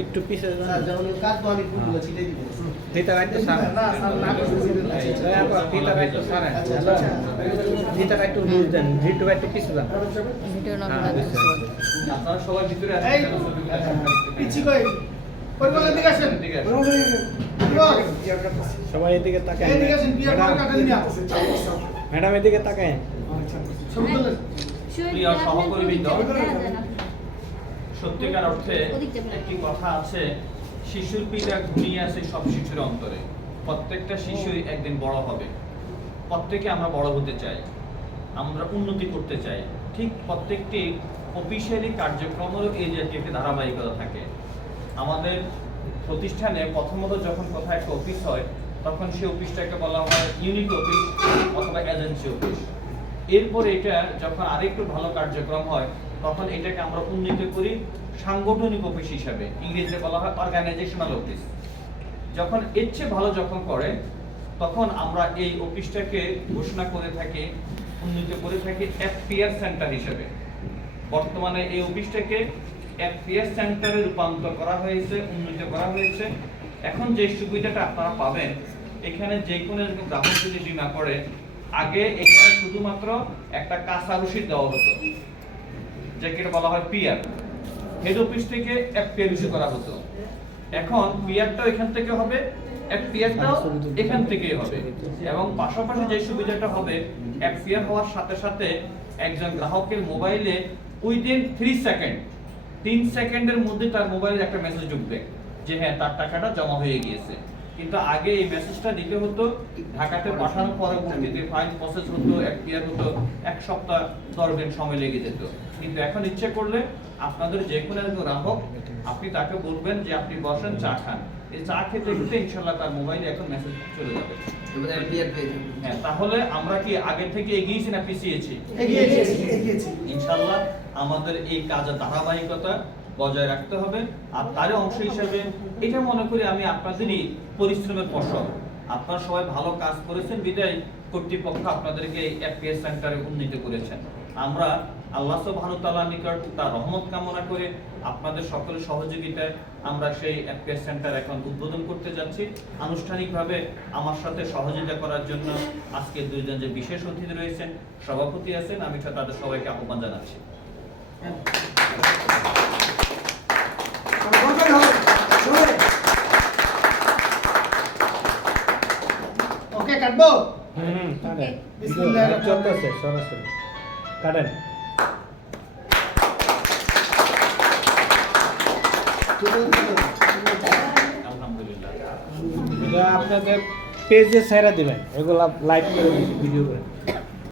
একটু পিছিয়ে ভিতরে একটু ভিতরে একটু লুজ দেন, ভিতরে একটু পিছিয়ে দেন। আপনারা সবাই ভিতরে সবাই এদিকে তাকায়, ম্যাডাম এদিকে তাকায়। প্রিয় সহকর্মীবৃন্দ, সত্যিকার অর্থে একটি কথা আছে, শিশুর পিতা ঘুমিয়ে আছে সব শিশুর অন্তরে। প্রত্যেকটা শিশুই একদিন বড় হবে, প্রত্যেকে আমরা বড় হতে চাই, আমরা উন্নতি করতে চাই। ঠিক প্রত্যেকটি অফিসিয়ালি কার্যক্রমেরও এই যে একটি ধারাবাহিকতা থাকে। আমাদের প্রতিষ্ঠানে প্রথমত যখন কোথাও একটা অফিস হয়, তখন সেই অফিসটাকে বলা হয় ইউনিট অফিস অথবা এজেন্সি অফিস। এরপর এটা যখন আরেকটু ভালো কার্যক্রম হয়, তখন এটাকে আমরা উন্নীত করি সাংগঠনিক অফিস হিসাবে, ইংরেজিতে বলা হয় অর্গানাইজেশনাল অফিস। যখন এর চেয়ে ভালো যখন করে, তখন আমরা এই অফিসটাকে ঘোষণা করে থাকি, উন্নীত করে থাকি এফপিআর সেন্টার হিসেবে। বর্তমানে এই অফিসটাকে এফপিআর সেন্টারে রূপান্তর করা হয়েছে, উন্নীত করা হয়েছে। এখন যে সুবিধাটা আপনারা পাবেন, এখানে যে কোনো গ্রাহক যদি বীমা করে, আগে এখানে শুধুমাত্র একটা কাঁচা রসিদ দেওয়া হতো, যাকে বলা হয় পিআর। হেড অফিস থেকে এফপিআর ইস্যু করা হতো। এখন পিআরটাও এখান থেকে হবে, এফপিআরটাও এখান থেকেই হবে। এবং পাশাপাশি যে সুবিধাটা হবে, এফপিআর হওয়ার সাথে সাথে একজন গ্রাহকের মোবাইলে উইদিন 3 সেকেন্ডের মধ্যে তার মোবাইলে একটা মেসেজ ঢুকবে যে হ্যাঁ, তার টাকাটা জমা হয়ে গিয়েছে। কিন্তু আগে এই মেসেজটা দিতে হতো, ঢাকাতে পাঠানোর পরবর্তীতে ফাইল প্রসেস হতো, এফপিআর হতো, 1 সপ্তাহ 10 দিন সময় লেগে যেত। কিন্তু এখন ইচ্ছে করলে আপনাদের যে কোনো গ্রাহক, আপনি তাকে বলবেন যে আপনি বসেন, চা খান, এই চা খেতে খেতে ইনশাআল্লাহ তার মোবাইলে এখন মেসেজ চলে যাবে। হ্যাঁ, তাহলে আমরা কি আগে থেকে এগিয়েছি না পিছিয়েছি? এগিয়েছি। ইনশাআল্লাহ আমাদের এই কাজের ধারাবাহিকতা বজায় রাখতে হবে। আর তার অংশ হিসেবে এটা মনে করি আমি আপনাদেরই পরিশ্রমের ফসল। আপনারা সবাই ভালো কাজ করেছেন বিদায় কর্তৃপক্ষ আপনাদেরকে এফপিএস সেন্টারে উন্নীত করেছেন। আমরা আল্লাহ সুবহানাহু ওয়া তাআলার নিকট তার রহমত কামনা করে আপনাদের সকলের সহযোগিতায় আমরা সেই এফপিএস সেন্টার এখন উদ্বোধন করতে যাচ্ছি। আনুষ্ঠানিকভাবে আমার সাথে সহযোগিতা করার জন্য আজকে দুইজন যে বিশেষ অতিথি রয়েছেন, সভাপতি আছেন, আমি তাদের সবাইকে আহ্বান জানাচ্ছি। ওকে, কাটবো? কাটেন, বিসমিল্লাহির চলতেছে সরাসরি কাটেন। আলহামদুলিল্লাহ, এটা আপনাদের পেজে ছেড়ে দিবেন, এগুলা লাইভ করে ভিডিও করে।